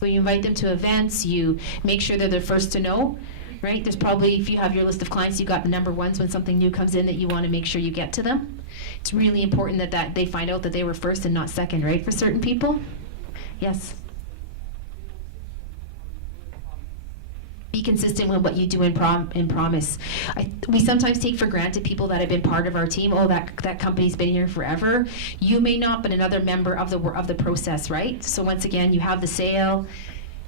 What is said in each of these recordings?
So you invite them to events, you make sure they're the first to know, right? There's probably, if you have your list of clients, you've got the number ones when something new comes in that you want to make sure you get to them. It's really important that they find out that they were first and not second, right, for certain people? Yes? Be consistent with what you do and promise. We sometimes take for granted people that have been part of our team. Oh, that company's been here forever. You may not, but another member of the process, right? So once again, you have the sale.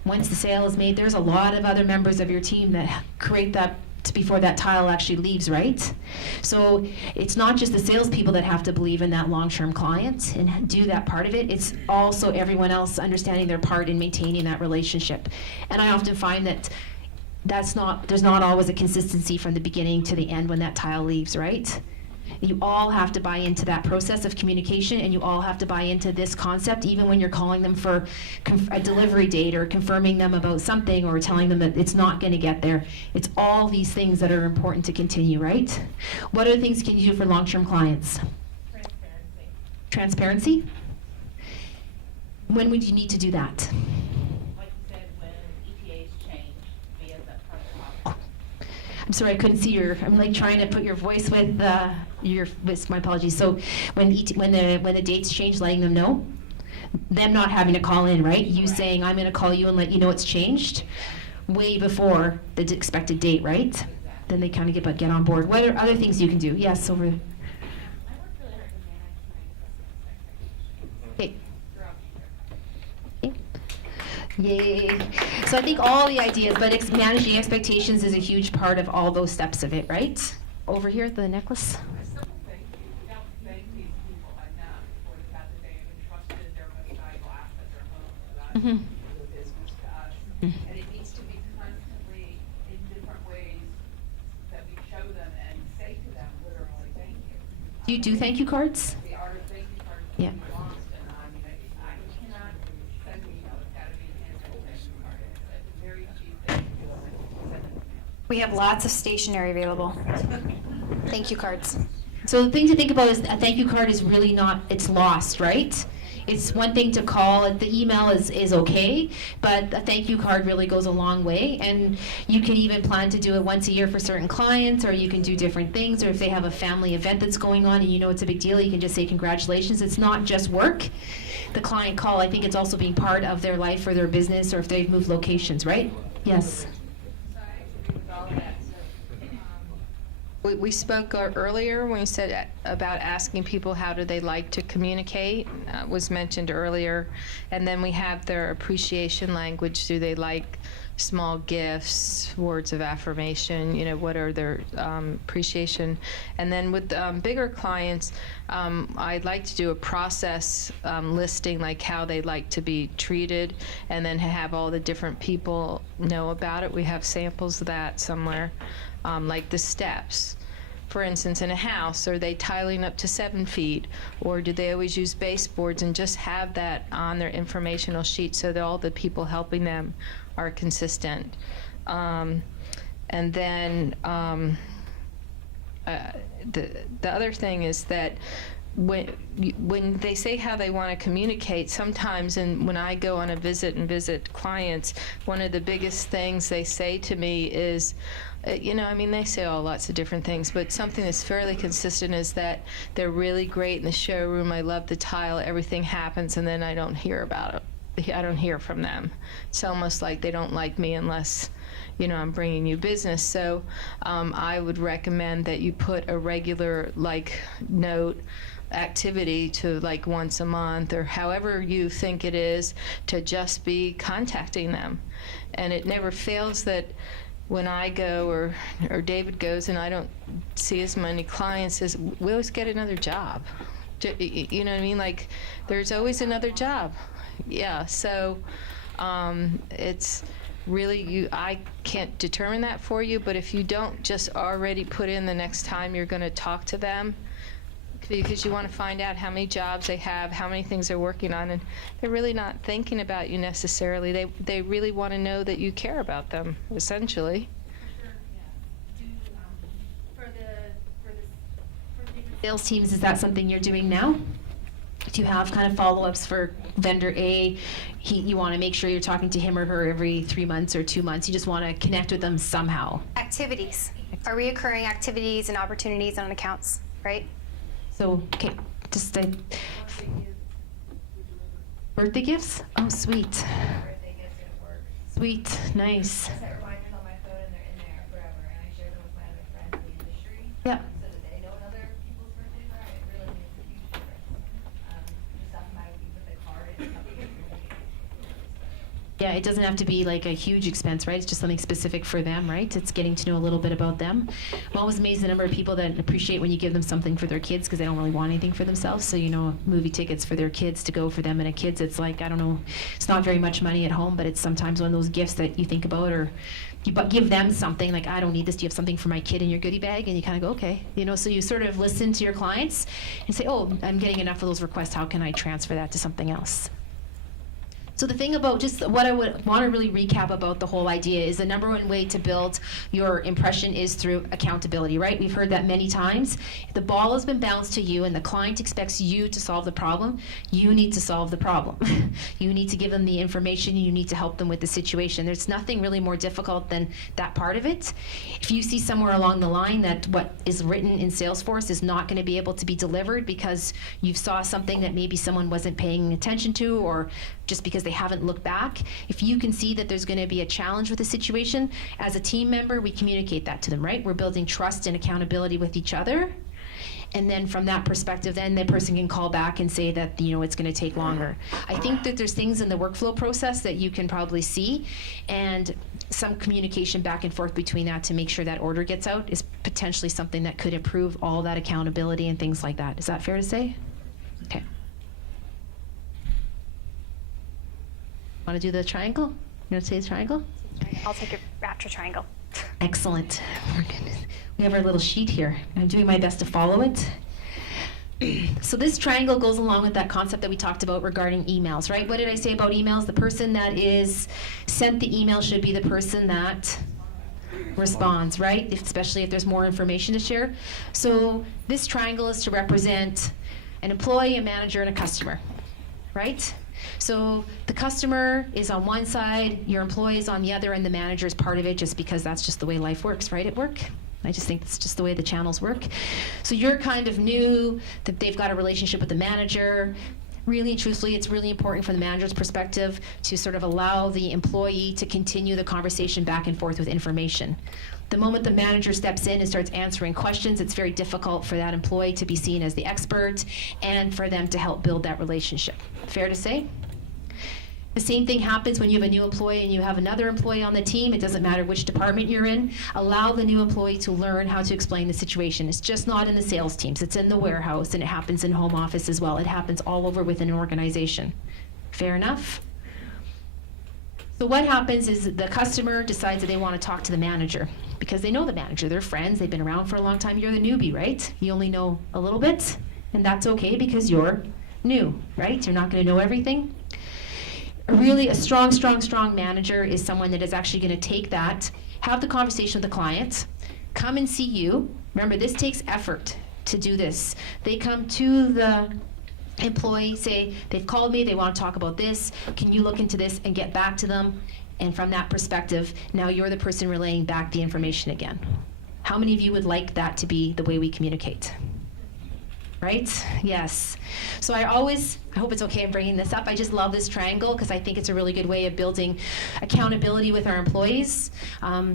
Once the sale is made, there's a lot of other members of your team that create that before that tile actually leaves, right? So it's not just the salespeople that have to believe in that long-term client and do that part of it. It's also everyone else understanding their part in maintaining that relationship. And I often find that there's not always a consistency from the beginning to the end when that tile leaves, right? You all have to buy into that process of communication, and you all have to buy into this concept, even when you're calling them for a delivery date or confirming them about something or telling them that it's not going to get there. It's all these things that are important to continue, right? What other things can you do for long-term clients? Transparency. When would you need to do that? I'm sorry, I couldn't see I'm like trying to put your voice with my apologies. So when the dates change, letting them know, them not having to call in, right? You saying, I'm going to call you and let you know it's changed way before the expected date, right? Then they kind of get on board. What are other things you can do? Yes, over there. Okay. Yay. So I think all the ideas, but managing expectations is a huge part of all those steps of it, right? Over here at the necklace. I still think you don't thank these people enough for the fact that they have entrusted their most valuable asset, their home, to us, the business to us. And it needs to be constantly in different ways that we show them and say to them literally, thank you. Do you do thank you cards? The art of thank you cards Yeah. is lost, and I mean, I cannot send me, it's got to be an handwritten thank you card. It's a very cheap thing to do. Send it to me. We have lots of stationery available. Thank you cards. So the thing to think about is a thank you card is really not, it's lost, right? It's one thing to call, the email is okay, but a thank you card really goes a long way. And you can even plan to do it once a year for certain clients, or you can do different things, or if they have a family event that's going on and you know it's a big deal, you can just say congratulations. It's not just work. The client call, I think it's also being part of their life or their business, or if they've moved locations, right? Yes. We spoke earlier when you said about asking people how do they like to communicate, was mentioned earlier. And then we have their appreciation language. Do they like small gifts, words of affirmation, what are their appreciation? And then with bigger clients, I'd like to do a process listing, like how they like to be treated, and then have all the different people know about it. We have samples of that somewhere. Like the steps. For instance, in a house, are they tiling up to 7 feet? Or do they always use baseboards, and just have that on their informational sheet so that all the people helping them are consistent? And then the other thing is that when they say how they want to communicate, sometimes, and when I go on a visit and visit clients, one of the biggest things they say to me is, they say lots of different things, but something that's fairly consistent is that they're really great in the showroom. I love the tile. Everything happens, and then I don't hear about it. I don't hear from them. It's almost like they don't like me unless, I'm bringing you business. So I would recommend that you put a regular, note activity to once a month, or however you think it is, to just be contacting them. And it never fails that when I go or David goes and I don't see as many clients, as we always get another job. You know what I mean? There's always another job. Yeah, so it's really, I can't determine that for you, but if you don't just already put in the next time you're going to talk to them, because you want to find out how many jobs they have, how many things they're working on, and they're really not thinking about you necessarily. They really want to know that you care about them, essentially. For the sales teams, is that something you're doing now? Do you have kind of follow-ups for vendor A? You want to make sure you're talking to him or her every 3 months or 2 months. You just want to connect with them somehow. Activities, are reoccurring activities and opportunities on accounts, right? So, okay, just birthday gifts? Oh, sweet. Birthday gifts at work. Sweet, nice. I set reminders on my phone and they're in there forever, and I share them with my other friends in the industry. Yeah. So that they know when other people's birthdays are. It really makes a huge difference. Just stopping by with you with a card and something. Yeah, it doesn't have to be like a huge expense, right? It's just something specific for them, right? It's getting to know a little bit about them. I'm always amazed the number of people that appreciate when you give them something for their kids because they don't really want anything for themselves. So, movie tickets for their kids to go for them and a kids, it's like, I don't know, it's not very much money at home, but it's sometimes one of those gifts that you think about, or you give them something like, I don't need this. Do you have something for my kid in your goodie bag? And you kind of go, okay. So you sort of listen to your clients and say, oh, I'm getting enough of those requests. How can I transfer that to something else? So the thing about just what I would want to really recap about the whole idea is the number one way to build your impression is through accountability, right? We've heard that many times. If the ball has been bounced to you and the client expects you to solve the problem, you need to solve the problem. You need to give them the information, you need to help them with the situation. There's nothing really more difficult than that part of it. If you see somewhere along the line that what is written in Salesforce is not going to be able to be delivered because you saw something that maybe someone wasn't paying attention to, or just because they haven't looked back, if you can see that there's going to be a challenge with the situation, as a team member, we communicate that to them, right? We're building trust and accountability with each other. And then from that perspective, then the person can call back and say that, it's going to take longer. I think that there's things in the workflow process that you can probably see, and some communication back and forth between that to make sure that order gets out is potentially something that could improve all that accountability and things like that. Is that fair to say? Okay. Want to do the triangle? You want to say the triangle? I'll take it after triangle. Excellent. We have our little sheet here. I'm doing my best to follow it. So this triangle goes along with that concept that we talked about regarding emails, right? What did I say about emails? The person that is sent the email should be the person that responds, right? Especially if there's more information to share. So this triangle is to represent an employee, a manager, and a customer, right? So the customer is on one side, your employee is on the other, and the manager is part of it just because that's just the way life works, right, at work? I just think it's just the way the channels work. So you're kind of new, that they've got a relationship with the manager. Really, truthfully, it's really important from the manager's perspective to sort of allow the employee to continue the conversation back and forth with information. The moment the manager steps in and starts answering questions, it's very difficult for that employee to be seen as the expert and for them to help build that relationship. Fair to say? The same thing happens when you have a new employee and you have another employee on the team. It doesn't matter which department you're in. Allow the new employee to learn how to explain the situation. It's just not in the sales teams. It's in the warehouse, and it happens in home office as well. It happens all over within an organization. Fair enough? So what happens is the customer decides that they want to talk to the manager because they know the manager. They're friends. They've been around for a long time. You're the newbie, right? You only know a little bit, and that's okay because you're new, right? You're not going to know everything. Really, a strong manager is someone that is actually going to take that, have the conversation with the client, come and see you. Remember, this takes effort to do this. They come to the employee, say, they've called me, they want to talk about this. Can you look into this and get back to them? And from that perspective, now you're the person relaying back the information again. How many of you would like that to be the way we communicate? Right? Yes. So I hope it's okay I'm bringing this up. I just love this triangle because I think it's a really good way of building accountability with our employees.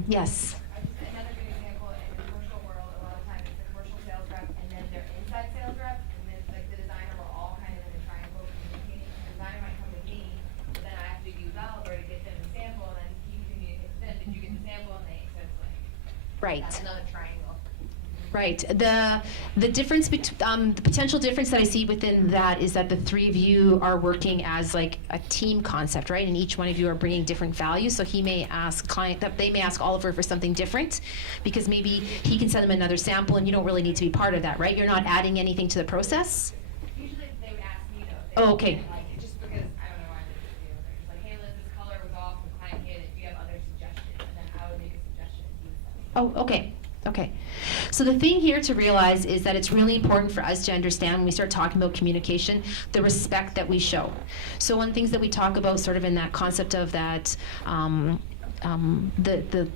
Yes. Another good example in the commercial world, a lot of times it's the commercial sales rep and then their inside sales rep, and then like the designer, we're all kind of in the triangle communicating. The designer might come with me, but then I have to use Oliver to get them the sample, and then he communicates with them. Did you get the sample? And they said, like, Right. that's another triangle. Right. The difference between the potential difference that I see within that is that the three of you are working as like a team concept, right? And each one of you are bringing different values. So he may ask they may ask Oliver for something different because maybe he can send them another sample, and you don't really need to be part of that, right? You're not adding anything to the process. Usually they would ask me though. Oh, okay. Like, just because I don't know why they just do it. They're just like, hey Liz, this color was off, the client hit it. Do you have other suggestions? And then I would make a suggestion and use them. Oh, okay. Okay. So the thing here to realize is that it's really important for us to understand when we start talking about communication, the respect that we show. So one of the things that we talk about sort of in that concept of that the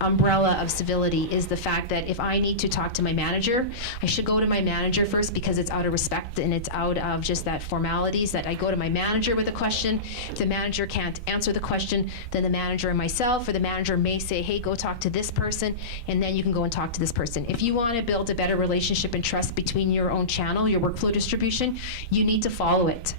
umbrella of civility is the fact that if I need to talk to my manager, I should go to my manager first because it's out of respect and it's out of just that formalities that I go to my manager with a question. If the manager can't answer the question, then the manager and myself or the manager may say, hey, go talk to this person, and then you can go and talk to this person. If you want to build a better relationship and trust between your own channel, your workflow distribution, you need to follow it.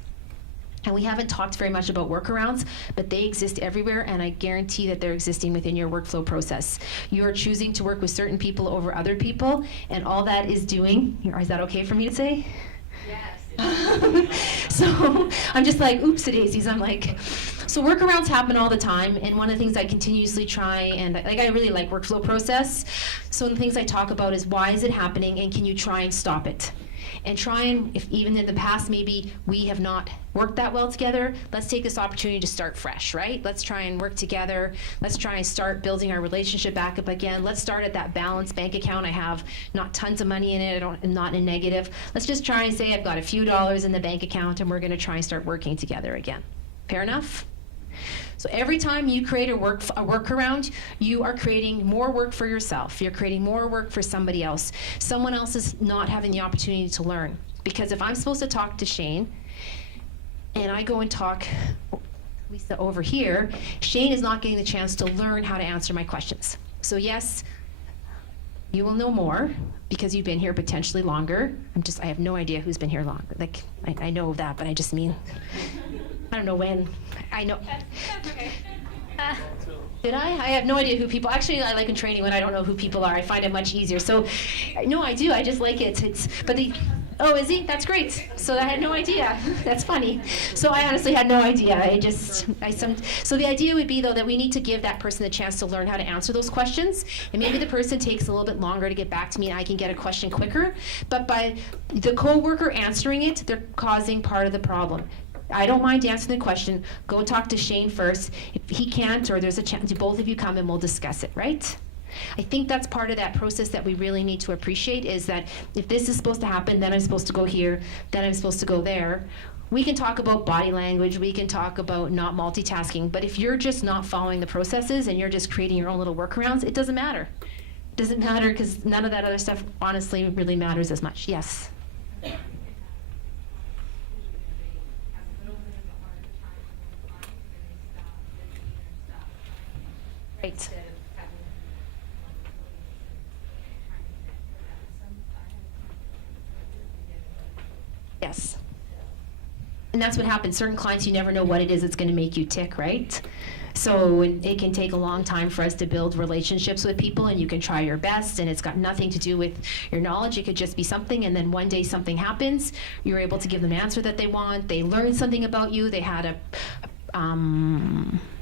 And we haven't talked very much about workarounds, but they exist everywhere, and I guarantee that they're existing within your workflow process. You are choosing to work with certain people over other people, and all that is doing, is that okay for me to say? Yes. So I'm just like, oops-a-daisies. I'm like, so workarounds happen all the time, and one of the things I continuously try, and like I really like workflow process, so one of the things I talk about is why is it happening, and can you try and stop it? And try and, if even in the past maybe we have not worked that well together, let's take this opportunity to start fresh, right? Let's try and work together. Let's try and start building our relationship back up again. Let's start at that balanced bank account. I have not tons of money in it, I'm not in negative. Let's just try and say I've got a few dollars in the bank account and we're gonna try and start working together again. Fair enough? So every time you create a workaround, you are creating more work for yourself. You're creating more work for somebody else. Someone else is not having the opportunity to learn. Because if I'm supposed to talk to Shane, and I go and talk Lisa over here, Shane is not getting the chance to learn how to answer my questions. So yes, you will know more because you've been here potentially longer. I have no idea who's been here longer. Like, I know that, but I just mean, I don't know when. I know. That's okay. Did I? I have no idea who people, actually I like in training when I don't know who people are. I find it much easier. So, no, I do. I just like it. Oh, is he? That's great. So I had no idea. That's funny. So I honestly had no idea. So the idea would be though that we need to give that person the chance to learn how to answer those questions. And maybe the person takes a little bit longer to get back to me and I can get a question quicker. But by the coworker answering it, they're causing part of the problem. I don't mind answering the question. Go talk to Shane first. If he can't, or there's a chance, both of you come and we'll discuss it, right? I think that's part of that process that we really need to appreciate is that if this is supposed to happen, then I'm supposed to go here, then I'm supposed to go there. We can talk about body language, we can talk about not multitasking, but if you're just not following the processes and you're just creating your own little workarounds, it doesn't matter. It doesn't matter because none of that other stuff honestly really matters as much. Yes? Right. Yes. And that's what happens. Certain clients, you never know what it is that's going to make you tick, right? So it can take a long time for us to build relationships with people, and you can try your best, and it's got nothing to do with your knowledge. It could just be something, and then one day something happens. You're able to give them an answer that they want. They learn something about you. They had